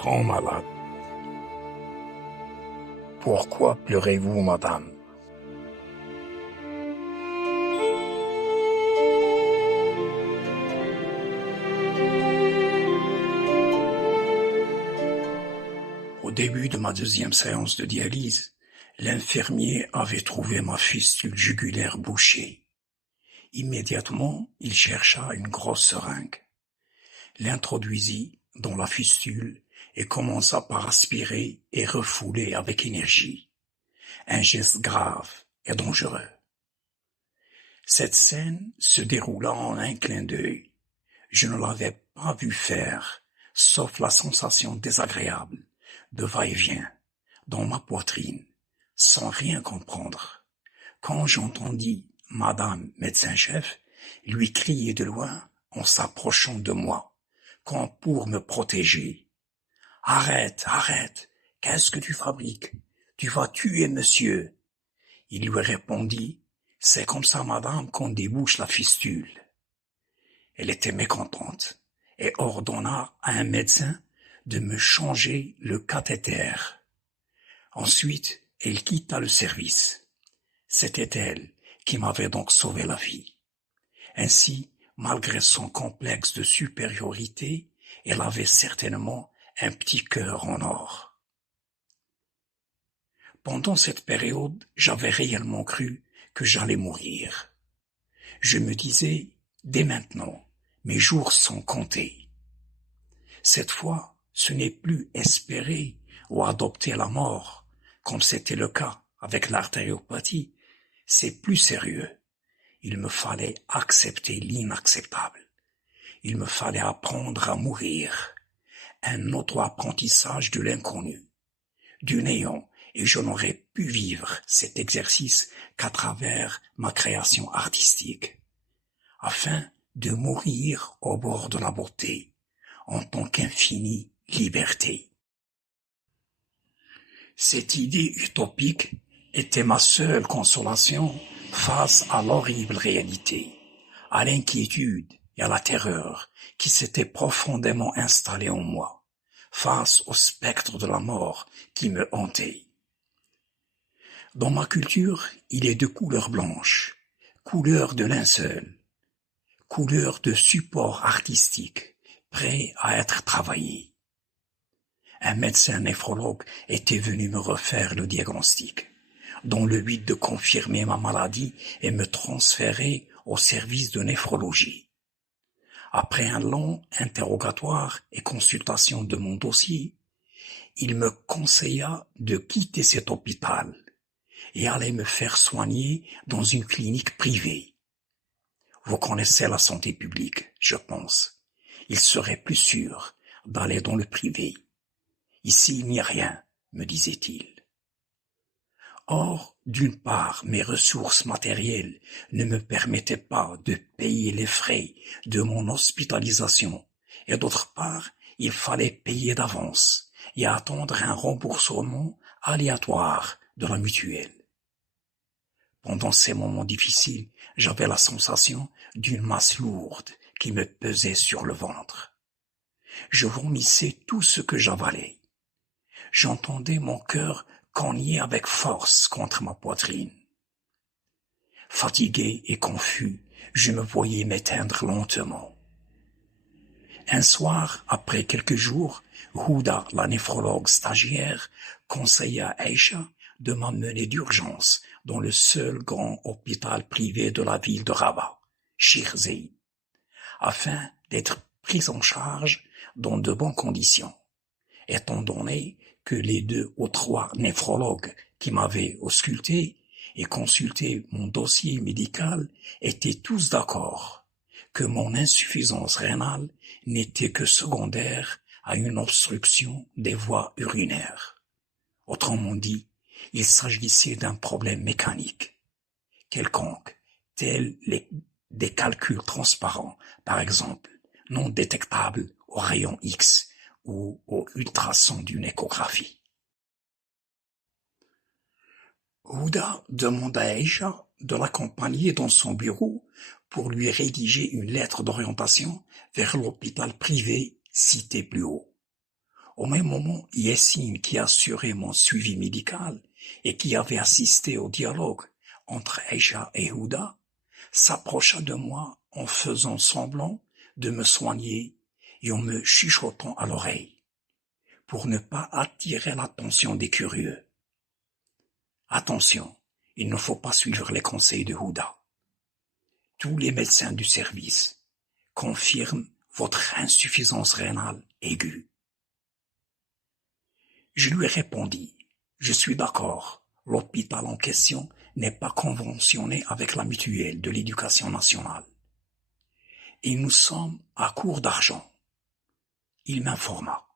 grand malade. Pourquoi pleurez-vous, madame? Au début de ma deuxième séance de dialyse, l'infirmier avait trouvé ma fistule jugulaire bouchée. Immédiatement, il chercha une grosse seringue, l'introduisit dans la fistule et commença par aspirer et refouler avec énergie. Un geste grave et dangereux. Cette scène se déroula en un clin d'œil. Je ne l'avais pas vu faire, sauf la sensation désagréable de va-et-vient dans ma poitrine, sans rien comprendre. Quand j'entendis Madame médecin-chef lui crier de loin en s'approchant de moi, comme pour me protéger. « Arrête, arrête, qu'est-ce que tu fabriques? Tu vas tuer monsieur. » Il lui répondit, « C'est comme ça, madame, qu'on débouche la fistule. » Elle était mécontente et ordonna à un médecin de me changer le cathéter. Ensuite, elle quitta le service. C'était elle qui m'avait donc sauvé la vie. Ainsi, malgré son complexe de supériorité, elle avait certainement un petit cœur en or. Pendant cette période, j'avais réellement cru que j'allais mourir. Je me disais, dès maintenant, mes jours sont comptés. Cette fois, ce n'est plus espérer ou adopter la mort, comme c'était le cas avec l'artériopathie. C'est plus sérieux. Il me fallait accepter l'inacceptable. Il me fallait apprendre à mourir. Un auto-apprentissage de l'inconnu, du néant, et je n'aurais pu vivre cet exercice qu'à travers ma création artistique, afin de mourir au bord de la beauté, en tant qu'infinie liberté. Cette idée utopique était ma seule consolation face à l'horrible réalité, à l'inquiétude et à la terreur qui s'était profondément installée en moi, face au spectre de la mort qui me hantait. Dans ma culture, il est de couleur blanche, couleur de linceul, couleur de support artistique, prêt à être travaillé. Un médecin néphrologue était venu me refaire le diagnostic, dans le but de confirmer ma maladie et me transférer au service de néphrologie. Après un long interrogatoire et consultation de mon dossier, il me conseilla de quitter cet hôpital et aller me faire soigner dans une clinique privée. Vous connaissez la santé publique, je pense. Il serait plus sûr d'aller dans le privé. Ici, il n'y a rien, me disait-il. Or, d'une part, mes ressources matérielles ne me permettaient pas de payer les frais de mon hospitalisation, et d'autre part, il fallait payer d'avance et attendre un remboursement aléatoire de la mutuelle. Pendant ces moments difficiles, j'avais la sensation d'une masse lourde qui me pesait sur le ventre. Je vomissais tout ce que j'avalais. J'entendais mon cœur cogner avec force contre ma poitrine. Fatigué et confus, je me voyais m'éteindre lentement. Un soir, après quelques jours, Houda, la néphrologue stagiaire, conseilla à Aïcha de m'emmener d'urgence dans le seul grand hôpital privé de la ville de Rabat, Sheikh Zayed, afin d'être prise en charge dans de bonnes conditions, étant donné que les 2 ou 3 néphrologues qui m'avaient ausculté et consulté mon dossier médical étaient tous d'accord que mon insuffisance rénale n'était que secondaire à une obstruction des voies urinaires. Autrement dit, il s'agissait d'un problème mécanique quelconque, tel des calculs transparents, par exemple, non détectables au rayon X ou au ultrason d'une échographie. Houda demanda à Aïcha de l'accompagner dans son bureau pour lui rédiger une lettre d'orientation vers l'hôpital privé cité plus haut. Au même moment, Yassine, qui assurait mon suivi médical et qui avait assisté au dialogue entre Aïcha et Houda, s'approcha de moi en faisant semblant de me soigner et en me chuchotant à l'oreille, pour ne pas attirer l'attention des curieux. Attention, il ne faut pas suivre les conseils de Houda. Tous les médecins du service confirment votre insuffisance rénale aiguë. Je lui répondis, je suis d'accord, l'hôpital en question n'est pas conventionné avec la mutuelle de l'éducation nationale. Et nous sommes à court d'argent. Il m'informa.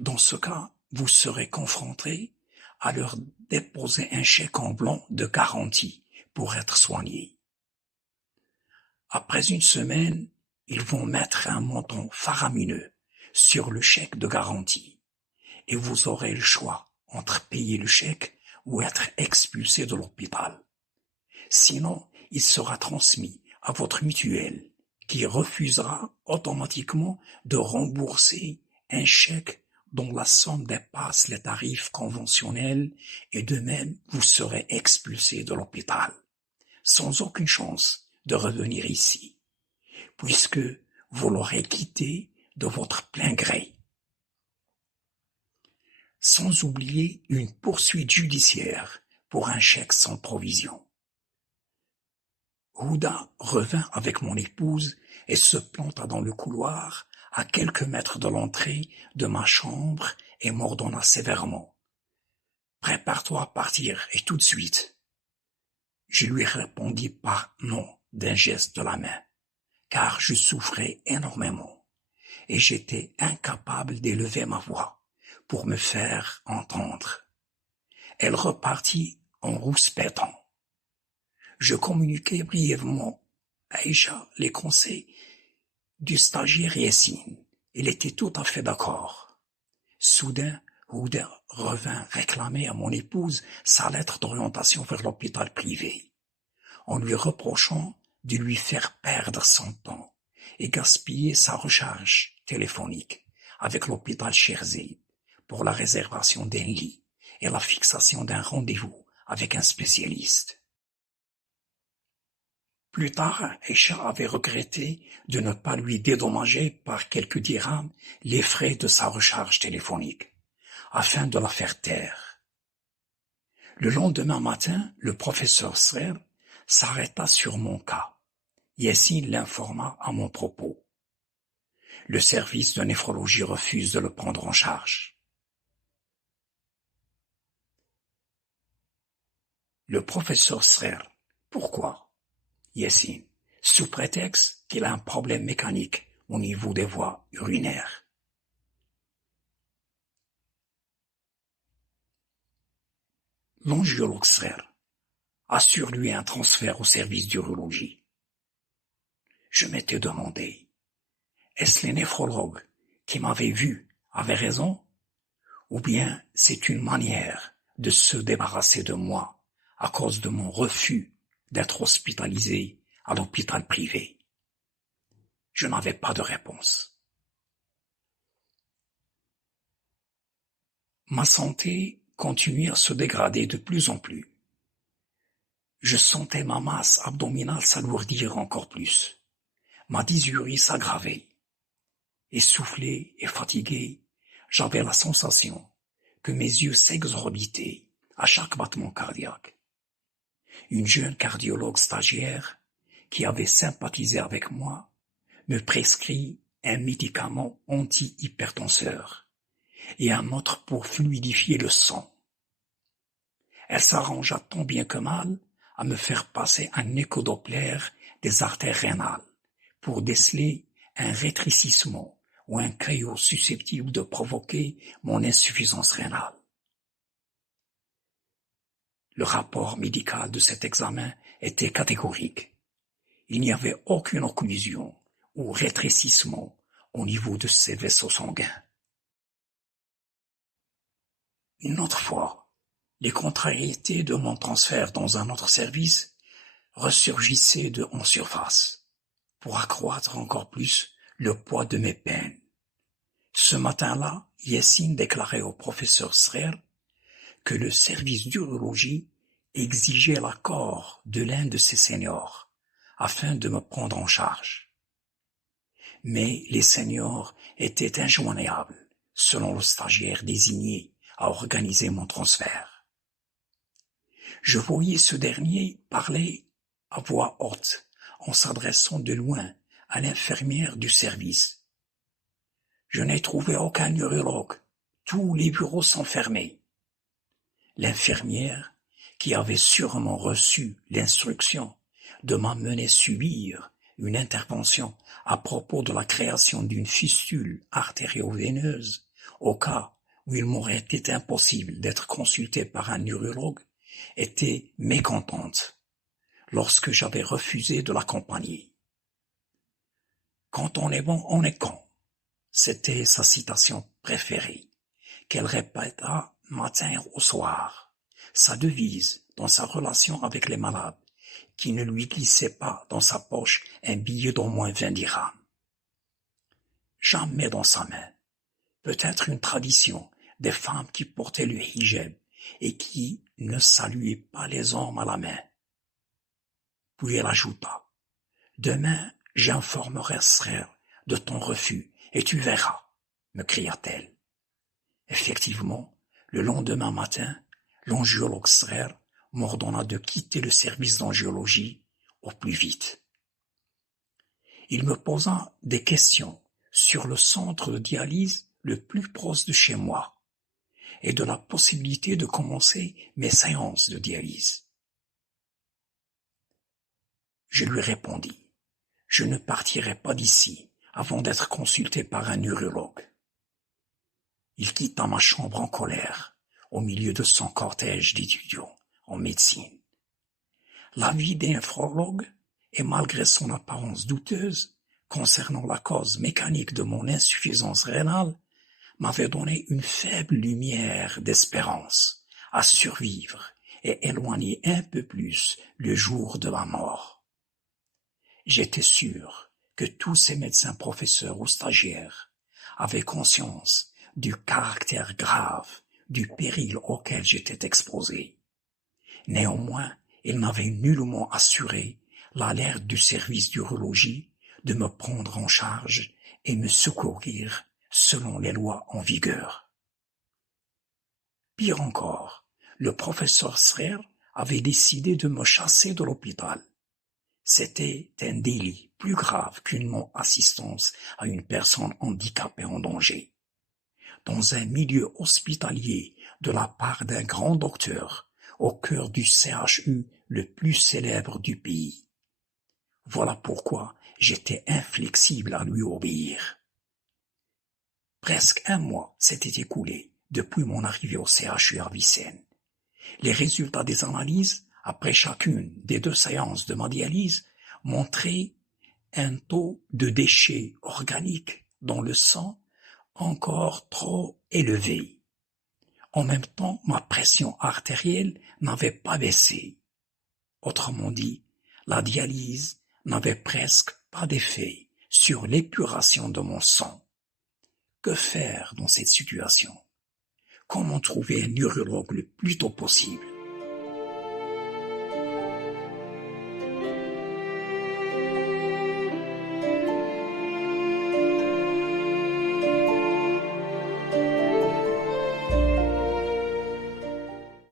Dans ce cas, vous serez confrontés à leur déposer un chèque en blanc de garantie pour être soigné. Après une semaine, ils vont mettre un montant faramineux sur le chèque de garantie et vous aurez le choix entre payer le chèque ou être expulsé de l'hôpital. Sinon, il sera transmis à votre mutuelle qui refusera automatiquement de rembourser un chèque dont la somme dépasse les tarifs conventionnels et de même vous serez expulsé de l'hôpital, sans aucune chance de revenir ici, puisque vous l'aurez quitté de votre plein gré. Sans oublier une poursuite judiciaire pour un chèque sans provision. Houda revint avec mon épouse et se planta dans le couloir à quelques mètres de l'entrée de ma chambre et m'ordonna sévèrement. « Prépare-toi à partir et tout de suite. » Je lui répondis par non d'un geste de la main, car je souffrais énormément et j'étais incapable d'élever ma voix pour me faire entendre. Elle repartit en rouspétant. Je communiquai brièvement à Aïcha les conseils du stagiaire Yassine. Il était tout à fait d'accord. Soudain, Houda revint réclamer à mon épouse sa lettre d'orientation vers l'hôpital privé, en lui reprochant de lui faire perdre son temps et gaspiller sa recharge téléphonique avec l'hôpital Cherzé pour la réservation d'un lit et la fixation d'un rendez-vous avec un spécialiste. Plus tard, Aïcha avait regretté de ne pas lui dédommager par quelques dirhams les frais de sa recharge téléphonique, afin de la faire taire. Le lendemain matin, le professeur Srer s'arrêta sur mon cas. Yassine l'informa à mon propos. Le service de néphrologie refuse de le prendre en charge. Le professeur Srer, pourquoi? Yassine, sous prétexte qu'il a un problème mécanique au niveau des voies urinaires. L'angiologue Srer assure-lui un transfert au service d'urologie. Je m'étais demandé, est-ce les néphrologues qui m'avaient vu avaient raison, ou bien c'est une manière de se débarrasser de moi à cause de mon refus d'être hospitalisé à l'hôpital privé? Je n'avais pas de réponse. Ma santé continuait à se dégrader de plus en plus. Je sentais ma masse abdominale s'alourdir encore plus. Ma dysurie s'aggravait. Essoufflé et fatigué, j'avais la sensation que mes yeux s'exorbitaient à chaque battement cardiaque. Une jeune cardiologue stagiaire qui avait sympathisé avec moi me prescrit un médicament anti-hypertenseur et un autre pour fluidifier le sang. Elle s'arrangea tant bien que mal à me faire passer un échodoppler des artères rénales pour déceler un rétrécissement ou un caillot susceptible de provoquer mon insuffisance rénale. Le rapport médical de cet examen était catégorique. Il n'y avait aucune occlusion ou rétrécissement au niveau de ces vaisseaux sanguins. Une autre fois, les contrariétés de mon transfert dans un autre service ressurgissaient en surface pour accroître encore plus le poids de mes peines. Ce matin-là, Yassine déclarait au professeur Srer que le service d'urologie exigeait l'accord de l'un de ses seniors afin de me prendre en charge. Mais les seniors étaient injoignables, selon le stagiaire désigné à organiser mon transfert. Je voyais ce dernier parler à voix haute, en s'adressant de loin à l'infirmière du service. Je n'ai trouvé aucun urologue. Tous les bureaux sont fermés. L'infirmière, qui avait sûrement reçu l'instruction de m'amener subir une intervention à propos de la création d'une fistule artério-veineuse, au cas où il m'aurait été impossible d'être consulté par un urologue, était mécontente lorsque j'avais refusé de l'accompagner. Quand on est bon, on est con. C'était sa citation préférée, qu'elle répéta matin au soir, sa devise dans sa relation avec les malades, qui ne lui glissait pas dans sa poche un billet d'au moins 20 dirhams. Jamais dans sa main. Peut-être une tradition des femmes qui portaient le hijab et qui ne saluaient pas les hommes à la main. Puis elle ajouta, « Demain, j'informerai Srer de ton refus et tu verras, » me cria-t-elle. Effectivement, le lendemain matin, l'angiologue Srer m'ordonna de quitter le service d'angiologie au plus vite. Il me posa des questions sur le centre de dialyse le plus proche de chez moi et de la possibilité de commencer mes séances de dialyse. Je lui répondis, je ne partirai pas d'ici avant d'être consulté par un urologue. Il quitta ma chambre en colère, au milieu de son cortège d'étudiants en médecine. L'avis d'un néphrologue, et malgré son apparence douteuse concernant la cause mécanique de mon insuffisance rénale, m'avait donné une faible lumière d'espérance à survivre et éloigner un peu plus le jour de la mort. J'étais sûr que tous ces médecins professeurs ou stagiaires avaient conscience du caractère grave du péril auquel j'étais exposé. Néanmoins, ils n'avaient nullement assuré l'alerte du service d'urologie de me prendre en charge et me secourir selon les lois en vigueur. Pire encore, le professeur Srer avait décidé de me chasser de l'hôpital. C'était un délit plus grave qu'une non-assistance à une personne handicapée en danger. Dans un milieu hospitalier de la part d'un grand docteur au cœur du CHU le plus célèbre du pays. Voilà pourquoi j'étais inflexible à lui obéir. Presque un mois s'était écoulé depuis mon arrivée au CHU Avicenne. Les résultats des analyses, après chacune des 2 séances de ma dialyse, montraient un taux de déchets organiques dans le sang encore trop élevé. En même temps, ma pression artérielle n'avait pas baissé. Autrement dit, la dialyse n'avait presque pas d'effet sur l'épuration de mon sang. Que faire dans cette situation? Comment trouver un urologue le plus tôt possible?